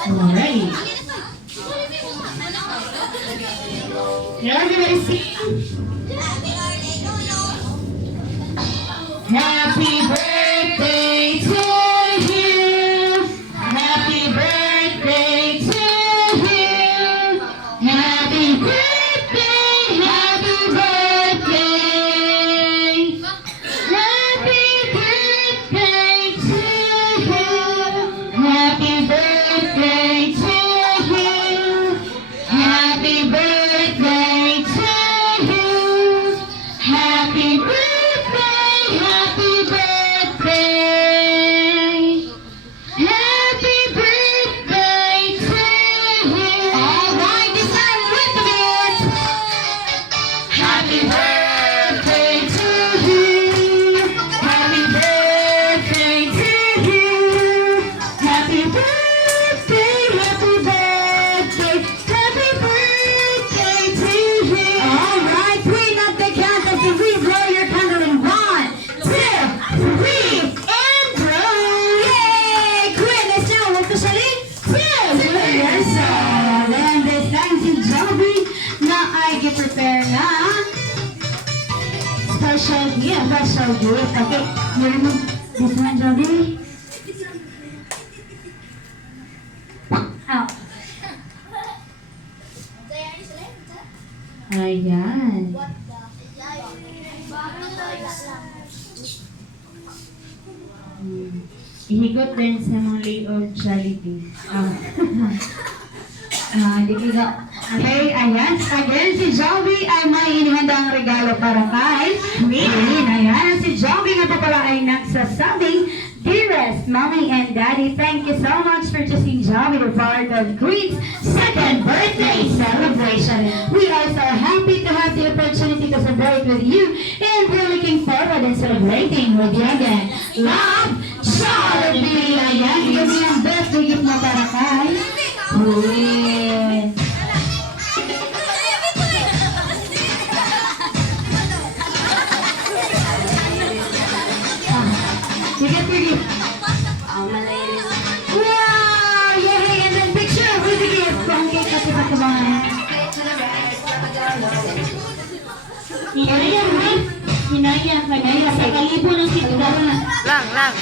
Alright. Everybody sing. Happy birthday to you. Happy birthday to you. Happy birthday, happy birthday. Happy birthday to you. Happy birthday to you. Happy birthday to you. Happy birthday, happy birthday. Happy birthday to you. All right, this time with the bit. Happy birthday to you. Happy birthday to you. Happy birthday, happy birthday. Happy birthday to you. All right, Queen of the candles, if we blow your candle in 1, 2, 3, and blow. Yay! Queen is now officially 2 years old. And this time si Joby na ay prepare na special gift. Okay, you remove this one, Joby. Out. Ayan. Ihigot din sa mga layout Jollibee. Di ka. Okay, ayan. Again, si Joby ay may inihandang regalo para kay Queen. Ayan, si Joby nga pa pala ay nagsasabing, Dearest Mommy and Daddy, thank you so much for choosing Joby to part of Queen's second birthday celebration. We are so happy to have the opportunity to celebrate with you, and we're looking forward in celebrating with you again. Love, Jollibee! Ayan, yun yung birthday gift mo para kay Queen. Sige. Wow! Yay! And then picture with the gift. Bangkit kasi pagkabangan. Inaya ka na. Sa kalibo ng sitwaan. Lang.